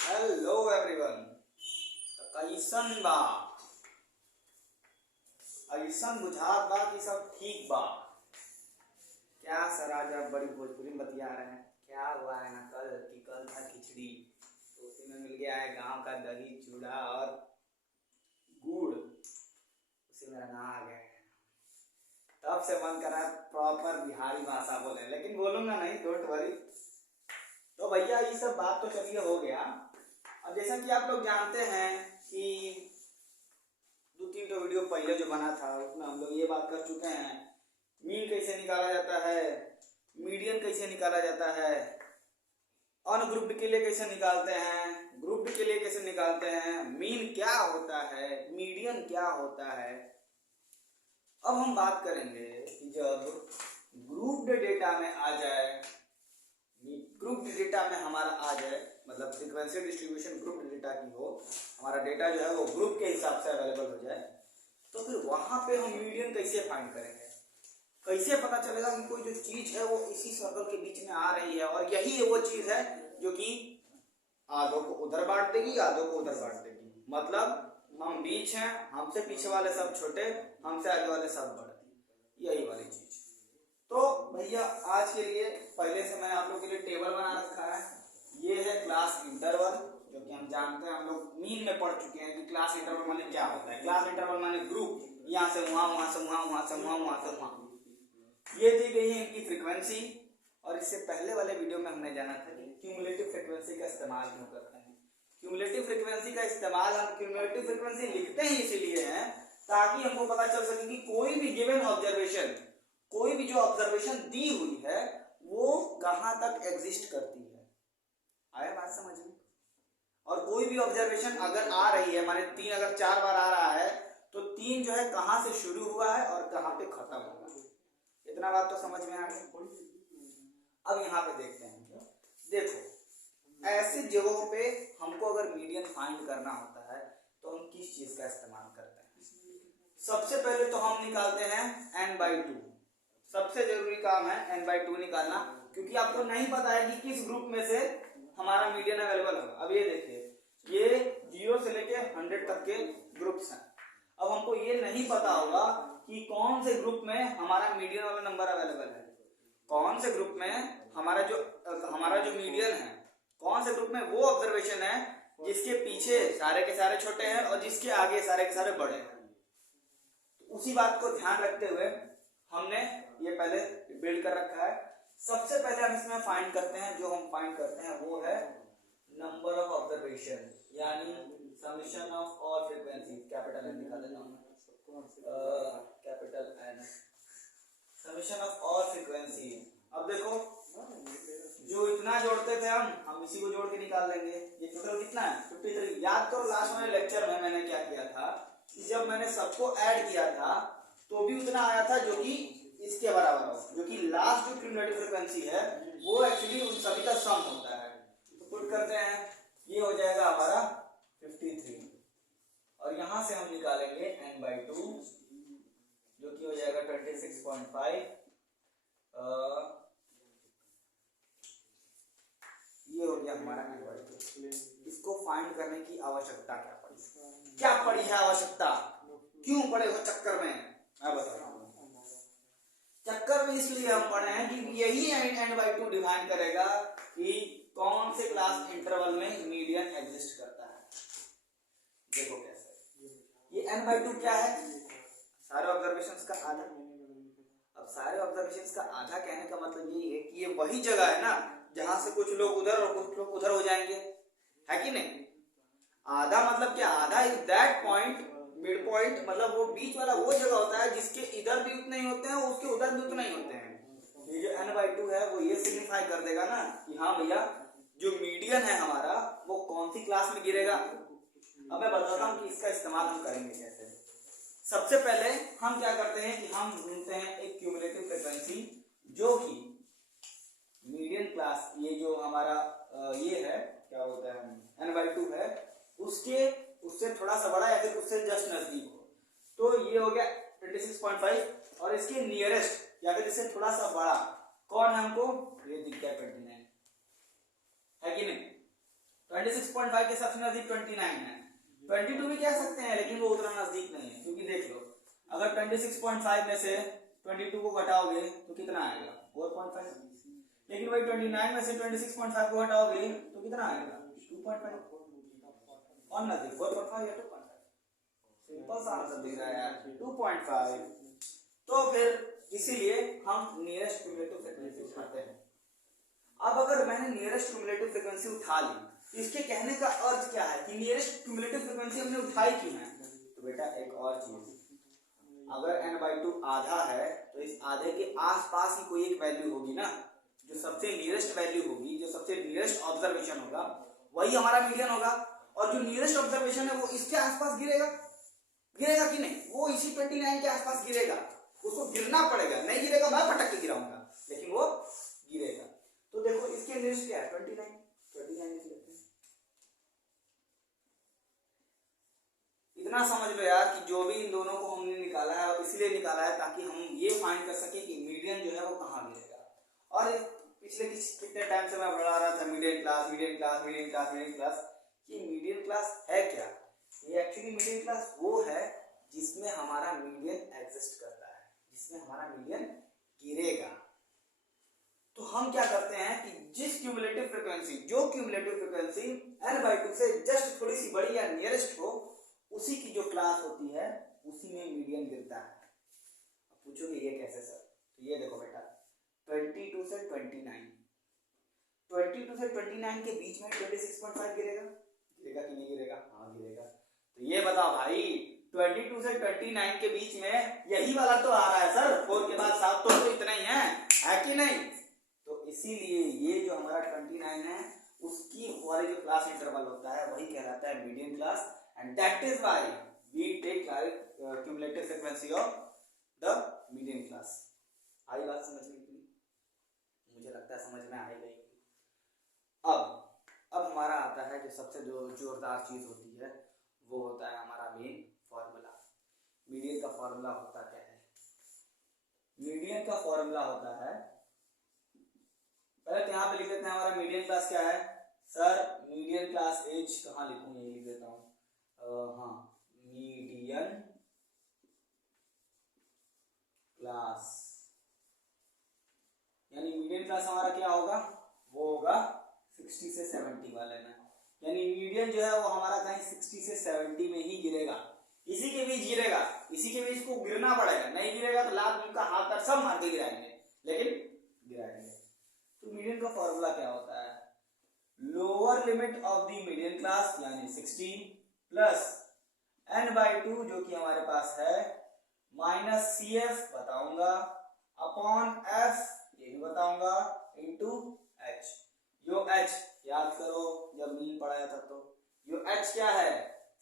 Hello everyone. कैसन बा? ऐसन बुझात बा कि सब ठीक बा। क्या सर, आज आप बड़ी भोजपुरी में बतिया रहे हैं। क्या हुआ है ना, कल था खिचड़ी, तो उसी में मिल गया है गांव का दही चूड़ा और गुड़, उसी में रंगा आ गए। तब से मन करा प्रॉपर बिहारी भाषा बोले, लेकिन बोलूंगा नहीं, डोंट वरी। तो भैया ये सब बात तो चलिए हो गया। अब जैसा कि आप लोग जानते हैं कि 2-3 वीडियो पहले जो बना था उसमें हम लोग ये बात कर चुके हैं, मीन कैसे निकाला जाता है, मीडियन कैसे निकाला जाता है, अनग्रुप्ड के लिए कैसे निकालते हैं, ग्रुप्ड के लिए कैसे निकालते हैं, मीन क्या होता है, मीडियन क्या होता है। अब हम बात करेंगे कि जब ग्रुप्ड डेटा में आ जाए, ग्रुप्ड डेटा में हमारा आ जाए, मतलब फ्रीक्वेंसी डिस्ट्रीब्यूशन ग्रुप्ड डेटा की हो, हमारा डेटा जो है वो ग्रुप के हिसाब से अवेलेबल हो जाए, तो फिर वहां पे हम मीडियन कैसे फाइंड करेंगे? कैसे पता चलेगा कि कोई जो चीज है वो इसी सर्कल के बीच में आ रही है और यही वो चीज है जो कि आधों को उधर बांट देगी, आधों को उधर बांट देगी। मतलब हम बीच हैं, हमसे पीछे वाले सब छोटे, हमसे आगे वाले सब बड़े, यही वाली चीज। तो भैया आज के लिए पहले से मैंने आप लोगों के लिए टेबल बना रखा है। ये है क्लास इंटरवल, जो कि हम जानते हैं, हम लोग मीन में पढ़ चुके हैं कि क्लास इंटरवल माने क्या होता है। क्लास इंटरवल माने ग्रुप, यहाँ से वहां, वहां से वहां, वहां से वहां, वहां से वहां। ये दी गई है इनकी फ्रीक्वेंसी। और इससे पहले वाले वीडियो में हमने जाना था कि क्यूमुलेटिव फ्रीक्वेंसी का इस्तेमाल क्यों करते हैं। क्यूमुलेटिव फ्रीक्वेंसी का इस्तेमाल हम क्यूमुलेटिव फ्रीक्वेंसी लिखते ही इसीलिए है ताकि हमको पता चल सके कि कोई भी गिवन ऑब्जर्वेशन, कोई भी जो ऑब्जर्वेशन दी हुई है वो कहां तक एग्जिस्ट करती है। आया बात समझ में? और कोई भी ऑब्जर्वेशन अगर आ रही है, माने 3 अगर 4 बार आ रहा है, तो 3 जो है कहां से शुरू हुआ है और कहां पे खत्म हुआ है। इतना बात तो समझ में आ गई। अब यहाँ पे देखते हैं, देखो ऐसी जगहों पे हमको अगर मीडियन फाइंड करना होता है तो हम किस चीज का इस्तेमाल करते हैं? सबसे पहले तो हम निकालते हैं n/2। सबसे जरूरी काम है n/2 निकालना, क्योंकि आपको नहीं पता है कि किस ग्रुप में से हमारा मीडियन अवेलेबल होगा। अब ये देखिए, ये 0 से लेके 100 तक के ग्रुप्स हैं। अब हमको ये नहीं पता होगा कि कौन से ग्रुप में हमारा मीडियन वाला नंबर अवेलेबल है, कौन से ग्रुप में हमारा जो मीडियन है, कौन से ग्रुप में वो ऑब्जर्वेशन है जिसके पीछे सारे के सारे छोटे हैं और जिसके आगे सारे के सारे बड़े हैं। तो उसी बात को ध्यान रखते हुए हमने ये पहले बिल्ड कर रखा है। सबसे पहले हम इसमें फाइंड करते हैं, जो हम फाइंड करते हैं वो है नंबर ऑफ ऑब्जर्वेशन, यानी summation of all frequency. Capital N निकाल देता हूं, capital N, summation of all frequency. अब देखो, जो इतना जोड़ते थे हम इसी को जोड़ के निकाल लेंगे। ये टोटल कितना है? 53। याद करो लास्ट वाले लेक्चर में मैंने क्या किया था कि जब मैंने सबको ऐड किया था तो भी उतना आया था जो कि इसके बराबर हो, जो कि लास्ट जो क्यूमुलेटिव फ्रीक्वेंसी है वो एक्चुअली उन सभी का सम होता है। तो पुट करते हैं, ये हो जाएगा हमारा 53 और यहां से हम निकालेंगे n/2 जो कि हो जाएगा 26.5। ये हो गया हमारा n/2। इसको फाइंड करने की आवश्यकता क्या पड़ी है आवश्यकता, क्यों पड़े हो चक्कर में, मैं बता रहा हूं। चक्कर में इसलिए हम पढ़े हैं कि यही n/2 डिफाइन करेगा कि कौन से क्लास इंटरवल में मीडियन एग्जिस्ट करता है। देखो कैसे, ये n/2 क्या है? सारे ऑब्जर्वेशंस का आधा। अब सारे ऑब्जर्वेशंस का आधा कहने का मतलब ये है कि ये वही जगह है ना जहां से कुछ लोग उधर और कुछ लोग उधर हो जाएंगे, है कि नहीं? आधा मतलब क्या? आधा is that point, mid point, मतलब वो बीच वाला वो जगह होता है जिसके इधर भी उतने ही होते हैं और उसके उधर भी उतने ही होते हैं। ये जो n/2 है वो ये सिग्निफाई कर देगा ना कि हाँ भैया, जो मीडियन है हमारा वो कौन सी क्लास में गिरेगा। अब मैं बताता हूँ कि इसका इस्तेमाल हम करेंगे कैसे। सबसे पहले हम क्या करते हैं कि हम ढूंढते हैं एक क्यूमुलेटिव फ्रीक्वेंसी जो कि मीडियन क्लास, ये जो हमारा ये है क्या बोलते हैं n/2 है, उससे थोड़ा सा बड़ा या फिर उससे जस्ट नजदीक हो। तो ये हो गया 26.5 और इसके नियरेस्ट या फिर इससे थोड़ा सा बड़ा कौन है हमको? ये दिख गया 29, है कि नहीं? 26.5 के सबसे नजदीक 29 है, 22 भी कह सकते हैं लेकिन वो उतना नजदीक नहीं है, क्योंकि देख लो अगर 26.5 में से 22 को घटाओगे तो कितना आएगा 4.5, लेकिन वही 29 में से 26.5 को घटाओगे तो कितना आएगा 2.5, और नजदीक 4.5 या 2.5, सिंपल सा आंसर दिख रहा है यार 2.5। तो फिर इसीलिए हम नियरेस्ट क्यूमुलेटिव फ्रीक्वेंसी उठाते हैं। अब अगर मैंने नियरेस्ट क्यूमुलेटिव फ्रीक्वेंसी उठा ली तो इसके कहने का अर्थ क्या है कि नियरेस्ट क्यूमुलेटिव फ्रीक्वेंसी हमने उठाई क्यों है। तो बेटा एक और चीज, अगर n/2 आधा है तो इस आधे के आसपास ही कोई एक वैल्यू होगी ना, जो सबसे नियरेस्ट वैल्यू होगी, जो सबसे नियरेस्ट ऑब्जर्वेशन होगा वही हमारा मीडियन होगा, और जो नियरेस्ट ऑब्जर्वेशन है वो इसके आसपास गिरेगा, गिरेगा कि नहीं, वो इसी 29 के आसपास गिरेगा, उसको गिरना पड़ेगा, नहीं गिरेगा मैं पटक के गिराऊंगा लेकिन वो गिरेगा। तो देखो इसके नियरेस्ट क्या है 29 लिख लेते हैं। इतना समझ लो यार कि जो भी इन दोनों को हमने निकाला है और इसलिए निकाला है ताकि हम ये फाइंड कर सके कि मीडियन जो है वो कहाँ गिरेगा। और पिछले कितने टाइम से मैं बढ़ा रहा था median class median class median class median class, ये मीडियन क्लास है क्या, ये एक्चुअली मीडियन क्लास वो है जिसमें हमारा मीडियन एग्जिस्ट करता है, जिसमें हमारा मीडियन गिरेगा। तो हम क्या करते हैं कि जिस क्यूमुलेटिव फ्रीक्वेंसी, जो क्यूमुलेटिव फ्रीक्वेंसी n/2 से जस्ट थोड़ी सी बड़ी या नियरेस्ट हो, उसी की जो क्लास होती है उसी में मीडियन गिरता है। अब पूछोगे ये कैसे सर, तो ये देखो बेटा 22 से 29, 22 से 29 के बीच में 26.5 गिरेगा, गिरेगा कि नहीं गिरेगा, हाँ गिरेगा। तो ये बताओ भाई 22 से 29 के बीच में यही वाला तो आ रहा है सर, 4 के बाद 7 तो इतना ही है कि नहीं। तो इसीलिए ये जो हमारा 29 है उसकी वाले जो क्लास इंटरवल होता है वही कहलाता है median class, and that is why we take cumulative frequency of the median class. आई बात समझ में की? मुझे लगता है समझ में आ गई। अब हमारा आता है जो सबसे जो जोरदार चीज होती है वो होता है हमारा मेन फॉर्मूला। मीडियन का फॉर्मूला होता क्या है? मीडियन का फॉर्मूला होता है, पहले यहाँ पे लिख लेते हैं हमारा मीडियन क्लास क्या है। सर मीडियन क्लास एज कहाँ लिखूं, यही लिख देता हूँ, हाँ मीडियन क्लास, यानी मीडियन क्लास हमारा क्या होगा, वो होगा 60 से 70 वाले में, यानी मीडियन जो है वो हमारा कहीं 60 से 70 में ही गिरेगा, इसी के बीच गिरेगा, इसी के बीच को गिरना पड़ेगा, नहीं गिरेगा तो लात उनका हाथ पर सब मार के गिराएंगे, लेकिन गिराएंगे। तो मीडियन का फॉर्मूला क्या होता है, lower limit of the median class यानी 60 प्लस n/2 जो कि हमारे पास है माइनस CF बताऊंगा अपॉन F ये भी बताऊंगा इनटू H। यो H याद करो जब मीन पढ़ाया था तो यो H क्या है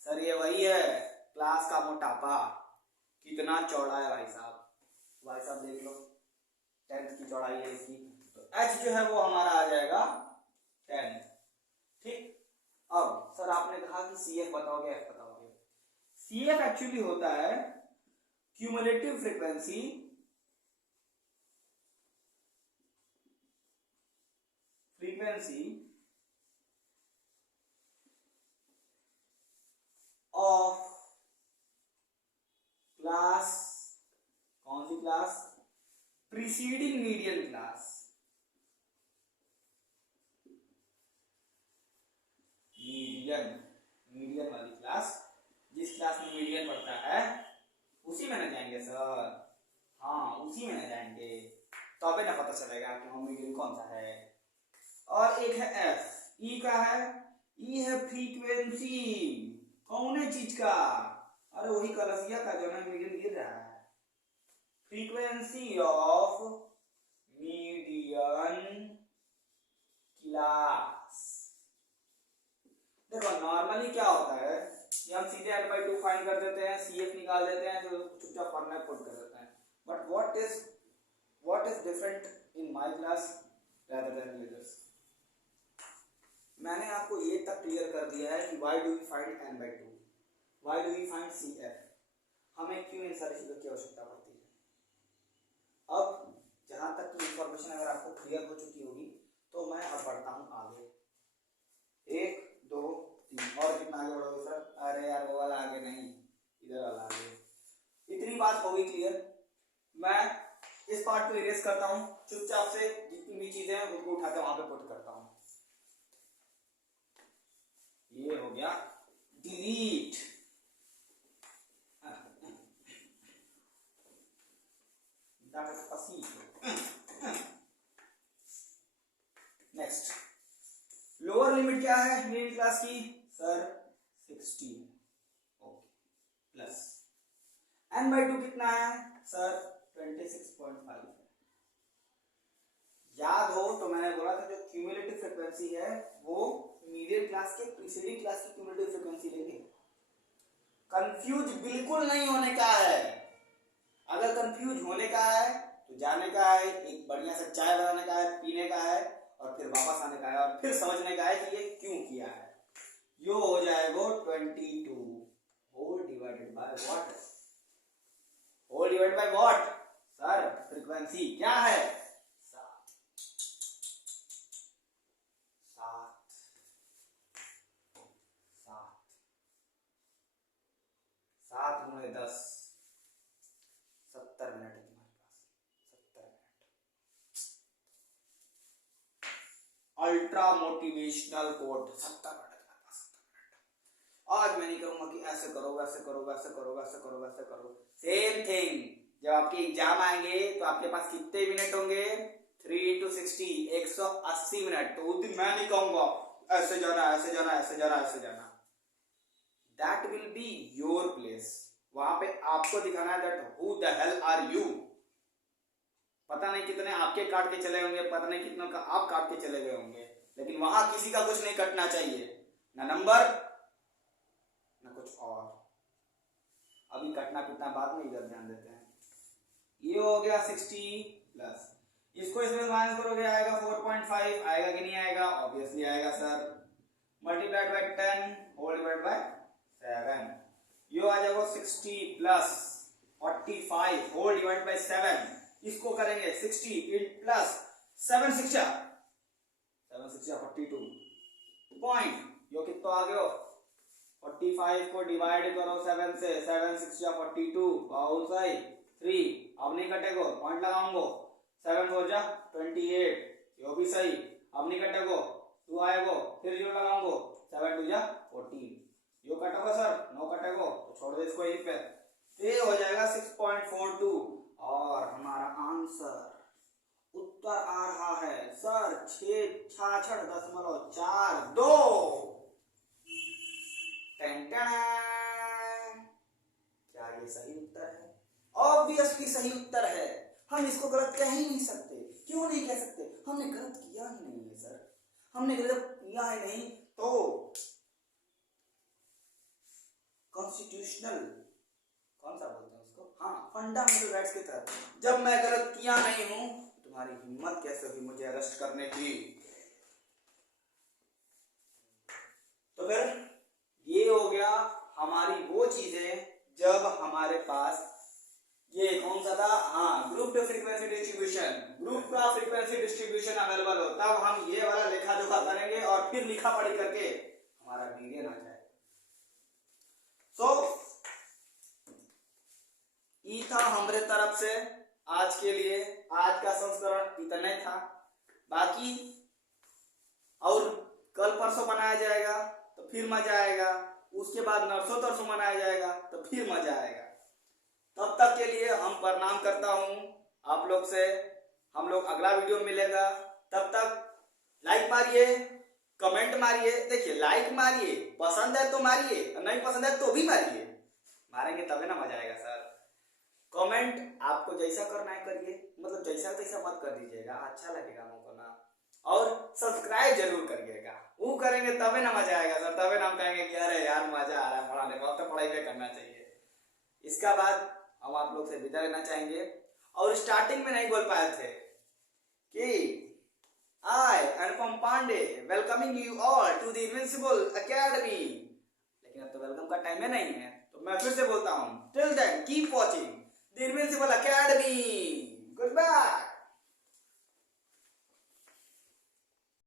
सर, ये वही है क्लास का मोटापा, कितना चौड़ा है भाई साहब देख लो 10th की चौड़ाई है इसकी, तो H जो है वो हमारा आ जाएगा 10। ठीक, अब सर आपने कहा कि CF बताओगे F बताओगे, CF एक्चुअली होता है क्यूमुलेटिव फ्रीक्वेंसी ऑफ क्लास, कौन सी class, preceding median class, median वाली क्लास, जिस क्लास में मीडियन पढ़ता है उसी में न जाएंगे सर, हाँ उसी में न जाएंगे, तो अबे ना पता चलेगा कि हम मीडियन कौन सा है। और एक है F, E का है, E है फ्रीक्वेंसी, कौन है चीज का, अरे वही कलसिया का जो ना मीडियन गिर रहा है, फ्रीक्वेंसी ऑफ मीडियन क्लास। देखो नॉर्मली क्या होता है कि हम सीधे n/2 फाइंड कर देते हैं, CF निकाल देते हैं, तो चुपचाप फॉर्मूला पुट कर देते हैं, but what is different in my class rather than others। मैंने आपको ये तक क्लियर कर दिया है कि why do we find n/2, why do we find CF, हमें क्यों इन सारी चीजों की आवश्यकता पड़ती है। अब जहां तक की इंफॉर्मेशन अगर आपको क्लियर हो चुकी होगी तो मैं अब बढ़ता हूं आगे। 1 2 बात होगी क्लियर। मैं इस पार्ट को इरेज करता हूं, चुपचाप से जितनी भी चीजें हैं उनको उठा के वहां पे पुट करता हूं। ये हो गया डिलीट। नेक्स्ट, लोअर लिमिट क्या है मीडियम क्लास की सर 16, ओके, प्लस n/2 कितना है सर 26.5 है। याद हो तो मैंने बोला था जो क्यूमुलेटिव फ्रीक्वेंसी है वो मीडियम क्लास के प्रीसीडिंग क्लास की क्यूमुलेटिव फ्रीक्वेंसी लेंगे। कंफ्यूज बिल्कुल नहीं होने का है। अगर कंफ्यूज होने का है तो जाने का है, एक बढ़िया सा चाय बनाने का है, पीने का है, और फिर वापस आने का है और फिर समझने का है कि ये क्यों किया है। यो हो जाएगा 22 whole divided by what, whole divided by what sir frequency क्या है 7 गुणे 10 70 मिनट है तुम्हारे पास, 70 minute. Ultra motivational quote 70 minute है तुम्हारे पास, 70 मिनट। आज मैं नहीं कहूंगा कि ऐसे करो वैसे करो वैसे करो वैसे करो वैसे करो, सेम थिंग। जब आपके एग्जाम आएंगे तो आपके पास कितने मिनट होंगे 3 × 60 180 मिनट। तो उस दिन मैं नहीं कहूंगा ऐसे जाना ऐसे जाना ऐसे जाना ऐसे जाना, that will be your place। वहां पे आपको दिखाना है that who the hell are you। पता नहीं कितने आपके काट के चले होंगे, पता नहीं कितनों का आप काट के चले गए होंगे, लेकिन वहां किसी का कुछ नहीं कटना चाहिए, ना नंबर ना कुछ और। अभी कटना कितना बाद में इधर ध्यान देते हैं। ये हो गया 60 प्लस, इसको इसमें माइनस करोगे आएगा 4.5, आएगा कि नहीं आएगा, ऑब्वियसली आएगा sir. Multiplied by 10 whole divide by 7, ये आ जाएगा 60 प्लस 45 होल डिवाइड बाय 7। इसको करेंगे 60 प्लस 7 6 42 पॉइंट, यो कितना आ गया 45 को डिवाइड करो 7 से, 7 6 42, बहुत सही 3। अब नहीं कटेगो, पॉइंट लगाऊंगो, 7 4 जा 28, यो भी सही। अब नहीं कटेगो 2 आएगो, फिर जो लगाऊंगो 7 2 जा 14, यो कटेगो सर, नो कटेगो तो छोड़ दे इसको यहीं पे। ये हो जाएगा 6.42 और हमारा आंसर उत्तर आ रहा है सर 66.42। क्या ये सही उत्तर है? ऑब्वियसली सही उत्तर है। हम इसको गलत कह ही नहीं सकते। क्यों नहीं कह सकते? हमने गलत किया ही नहीं है सर, हमने गलत किया ही नहीं तो कॉन्स्टिट्यूशनल कौन सा बोलते हैं उसको, हाँ फंडामेंटल राइट्स के तहत जब मैं गलत किया नहीं हूं, तुम्हारी हिम्मत कैसे हुई मुझे अरेस्ट करने की? तो फिर ये हो गया हमारी वो चीजें जब हमारे पास ये कौन सा था, हाँ ग्रुप फ्रीक्वेंसी डिस्ट्रीब्यूशन, ग्रुप का फ्रीक्वेंसी डिस्ट्रीब्यूशन अवेलेबल हो, तब हम ये वाला लेखा जोखा करेंगे और फिर लिखा पढ़ी करके हमारा डिवीजन आ जाए। सो ये था हमारे तरफ से आज के लिए, आज का संस्करण इतना ही था। बाकी और कल परसों बनाया जाएगा तो फिर मजा आएगा, उसके बाद नरसों तरसों मनाया जाएगा तो फिर मजा आएगा। तब तक के लिए हम प्रणाम करता हूं आप लोग से, हम लोग अगला वीडियो मिलेगा। तब तक लाइक मारिए, कमेंट मारिए। देखिए लाइक मारिए, पसंद है तो मारिए, नहीं पसंद है तो भी मारिए, मारेंगे तभी ना मजा आएगा सर। कमेंट आपको जैसा करना है करिए, मतलब जैसा तैसा मत कर दीजिएगा, अच्छा लगेगा हमको ना। और सब्सक्राइब जरूर करिएगा, वो करेंगे तभी ना मजा आएगा सर, तभी ना हम कहेंगे कि अरे यार मजा आ रहा है पढ़ाने में, अब तो पढ़ाई भी करना चाहिए। इसका बाद हम आप लोग से विदा लेना चाहेंगे। और स्टार्टिंग में नहीं बोल पाए थे कि I, Anupam Pandey, welcoming you all to the invincible academy, लेकिन अब तो वेलकम का टाइम है नहीं है, तो मैं फिर से बोलता हूँ till then keep watching the invincible academy. Good bye.